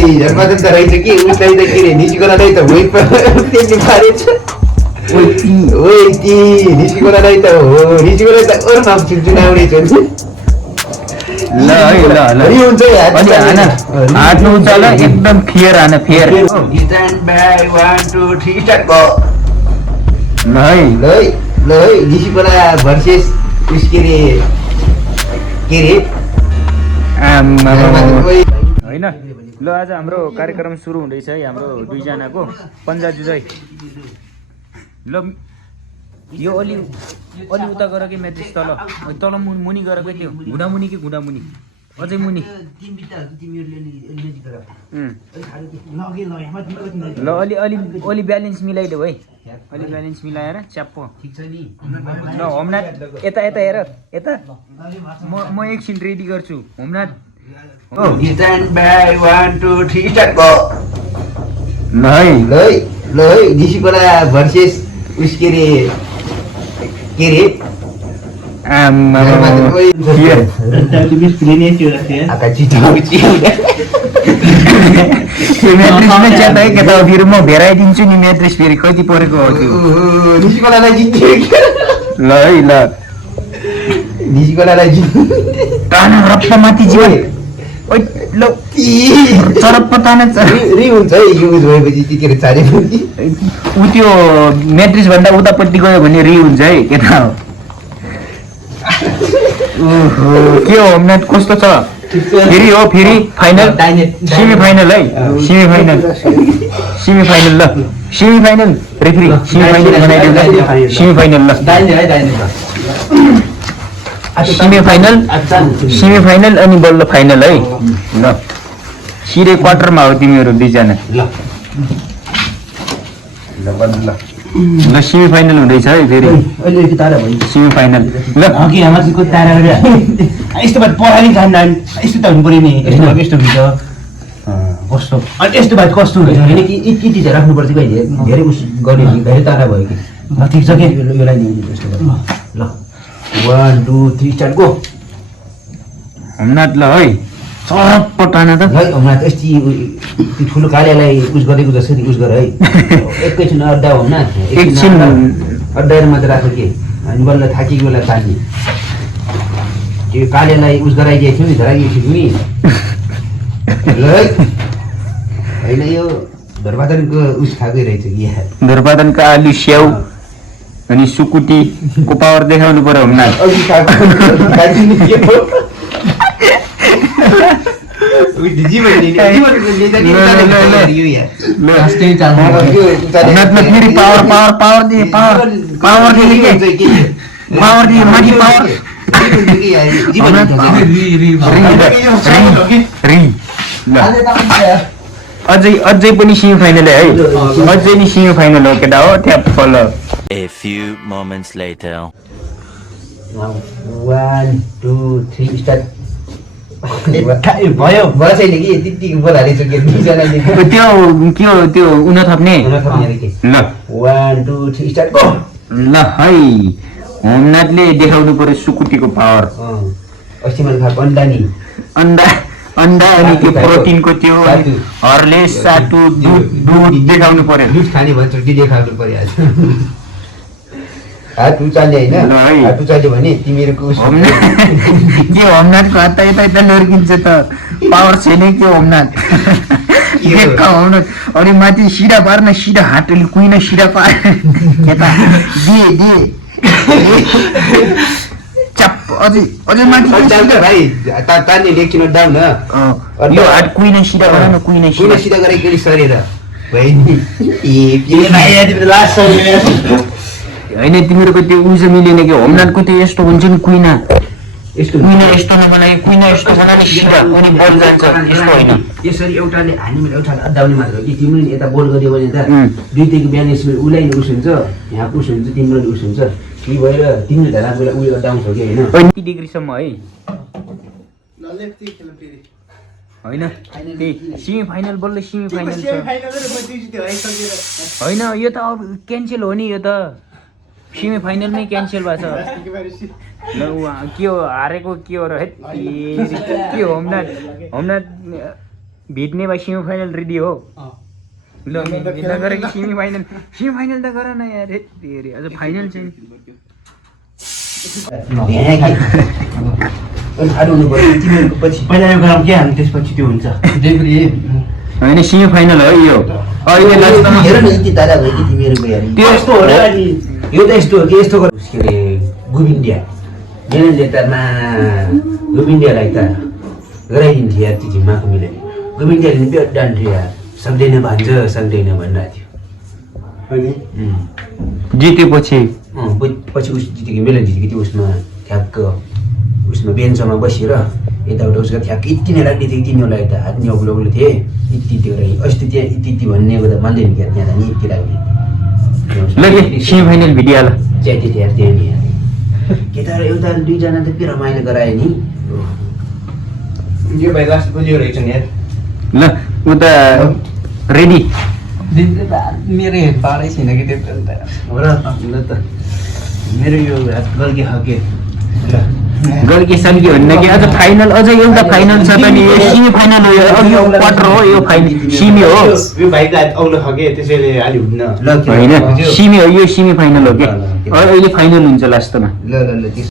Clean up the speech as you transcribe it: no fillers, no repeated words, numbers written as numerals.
धर्मजन त रहेछ कि उसलाई त के रे निस्किकोलाई त होइन त्यसले पारेछ ओइ ती निस्किकोलाई त हो निस्किकोलाई त अरू नाम चुनाउने छ ल है ल रि हुन्छ अनि हान हाट्नु हुन्छ ल एकदम फेयर हान fair stand by 1 2 3 start go ल है ल है निस्किकोला भर्सेस उसके रे होइन ल आज हाम्रो कार्यक्रम सुरु हुँदैछ है हाम्रो दुईजनाको पन्जा जुझै ल यो अलि उता गर कि म्याट्रिक्स तल मुनि गर कि त्यो घुँडामुनि कि घुँडामुनि अझै मुनि ल अलि ब्यालेन्स मिलाइदेऊ है अलि ब्यालेन्स मिलाएर च्याप्प ल होमनाथ यता हेर यता म एकछिन रेडी गर्छु Homnath stand by 1 2 3 start go ल है निस्किकोला भर्सेस उसके रे फेरि म भेराइदिन्छु नि म्याट्रिक्स फेरि कति परेको हो त्यो निस्किकोलालाई जित्यो ल है ल निस्किकोलालाई ताना रप्प माथि जीवन ल चरप्प ताना रि हुन्छ है युज भएपछि त्यतिखेर चारेपछि ऊ त्यो म्याट्रिक्स भन्दा उतापट्टि गयो भने रि हुन्छ है केटा हो के हो होमनाथ कस्तो छ फेरि हो फेरि फाइनल सेमी फाइनल है सेमी फाइनल ल semi final referee semi final बनाइदिन्छ सेमी फाइनल ल सेमी फाइनल अनि बल्ल फाइनल है ल सिधै क्वार्टरमा हो तिमीहरू दुईजना ल सेमी फाइनल हुँदैछ है फेरि सेमी फाइनल ल हकी हामीको तारा यस्तो बात पढाइ जान्दा यस्तो त हुनु पर्यो नि यस्तो हुन्छ कस्तो अनि यस्तो बात कस्तो हुन्छ होइन कि यति चाहिँ राख्नुपर्छ कहिले धेरै उस गर्ने धेरै तारा भयो कि ठिक छ कि यो लाइन त्यस्तो ल 1 2 3 स्टार्ट गो होमनाथ ल है चरप्प टाना त है होमनाथ यति ठुलो कार्यलाई उस गरेको जसरी उस गर है एकैछिन अड्डा होमनाथ एकछिन अड्डाएर मात्र राख के अनि बल्ल थाकेको बेला तान्ने त्यो कार्यलाई उस गराइदिएको थियो नि धराइदिएको थियो नि ल होइन यो धरपातनको उस खाएकै रहेछ कि यहाँ धरपातनको आलु स्याउ अनि सुकुटीको पावर देखाउनु पर्यो होमनाथ अघि खाएको फेरि पावर पावर पावर दिए पावर पावर दिए पावर दिए माथि पावर अझै पनि सेमी फाइनल है अझै नि सेमी फाइनल हो केटा हो ट्याप फल A few moments later. 1 2 3 start भयो मलाई छैन कि त्यति बोल हालिसक्यो दुईजनाले त्यो के हो त्यो उन थप्ने ल 1 2 3 स्टार्ट गो ल है होमनाथले देखाउनु पर्यो सुकुटीको पावर अस्ति मैले खाएको अन्डा नि अन्डा अनि त्यो प्रोटिनको त्यो हर्लिक्स सातु दुध देखाउनु पर्यो दुध खाने भन्छ कि देखाउनु पर्यो आज हात उचाल्ने होइन हात उचाल्यो भने तिमीहरूको के होमनाथको हात त यता लड्किन्छ त पावर छैन के होमनाथ होमनाथ अनि माथि सिधा पार्न सिधा हातले कुइन सिधा पार यता दे चप अझै माथि भाइ तान्ने एकछिन डाउन यो हात कुइन सिधा गर न कुइन सिधा गरेको सरेर होइन तिमीहरूको त्यो उज मिलेन कि होमनाथको त्यो यस्तो हुन्छ नि कुइना यस्तो नबनाए कुइना यस्तो बनाने सिधा अनि बल जान्छ यस्तो होइन यसरी एउटाले हान्ने मैले एउटाले अड्डाउने मात्र हो कि तिमीले यता बोल गरियो भने त दुईटैको ब्यालेन्स उसलाई नि उस हुन्छ यहाँ उस हुन्छ तिम्रो उस हुन्छ कि भएर तिमीले धरा बेला उयो अड्डाउँछौ कि होइन 20 डिग्रीसम्म है होइन त्यही सेमी फाइनल बल्ल सेमी फाइनल छ होइन यो त अब क्यान्सल हो नि यो त सेमी फाइनलमै क्यान्सल भएको छ ल के हो हारेको के हो र के होमनाथ भिड्ने भाइ सेमी फाइनल रेडी हो ल नगर कि सेमी फाइनल त गर न यार हेरी अझ फाइनल चाहिँ पछि पहिला यो गरम के हामी त्यसपछि त्यो हुन्छ होइन सेमी फाइनल हो यो अहिले लास्टमा हेर न यति तारा भयो कि तिमीहरूको हेर त्यो यस्तो हो र अनि यो त यस्तो हो कि यस्तो गर के अरे गोविन्दिया मेनले त गोविन्दियालाई त गराइदिन्थ्यो यार त्यो जिम्माको मिलाइ गोविन्दियाले नि बेड डान्थ्यो यार सक्दैन भन्छ सक्दैन भनिरहेको थियो जितेपछि पछि उस जितेको मेला जितेको थियो उसमा ठ्याक्क उसमा बेन्चमा बसेर यताउता उसको ठ्याक्क यति नै राख्दै थियो तिनीहरूलाई त हात नि अग्लो अग्लो थिए यति त्यो अस्ति त्यहाँ यति भन्नेको त मान्दैन क्या त्यहाँ त नि यति राख्ने ल सेमी फाइनल भिडियो ल च्याति थियो यार त्यहाँ नि यार के त एउटा दुईजना त के रमाइलो गरायो नि यो भाइ लास्ट बोलियो रहेछ नि यार ल उता रेडी मेरो हेड पारै छैन कि त्यो हो र ल त मेरो यो हात गल्के खालके गल्के सल्के भन्दा कि अझ फाइनल अझ एउटा फाइनल छ त नि यो सेमी फाइनल हो यो क्वार्टर हो यो फाइनल सेमी हो यो भाइको हात औलो खगे त्यसैले अलि हुन्न ल होइन सेमी हो यो सेमी फाइनल हो कि अहिले फाइनल हुन्छ लास्टमा ल